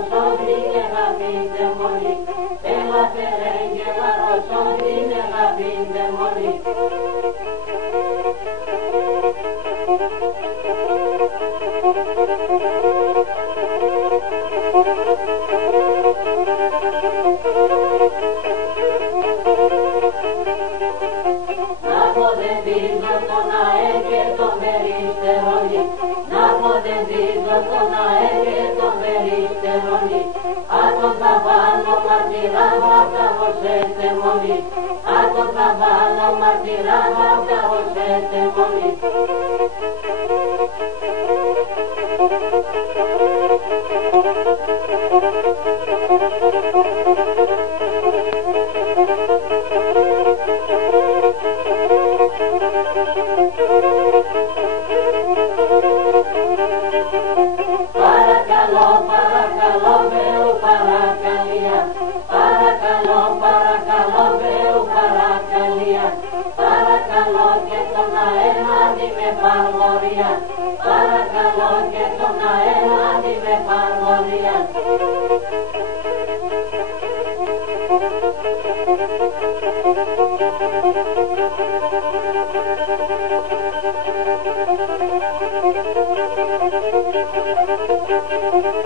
ρωσόνι και να πείτε μόνοι. Έλα φερέγγελα ρωσόνι και να πείτε μόνοι. Να ποδεδίζω στον ΑΕ και το περιστερόνι. Να ποδεδίζω στον ΑΕ και το περιστερόνι. Άτο θα βάλω μαρτυρά αυτά οσέτε μόνοι. Άτο θα βάλω μαρτυρά αυτά οσέτε μόνοι. Παρακαλώ, παρακαλώ, Θεού παρακαλία. Παρακαλώ, παρακαλώ, Θεού παρακαλία. Παρακαλώ και τον αέρα με παρμορία. Παρακαλώ και τον αέρα με παρμορία. Thank you.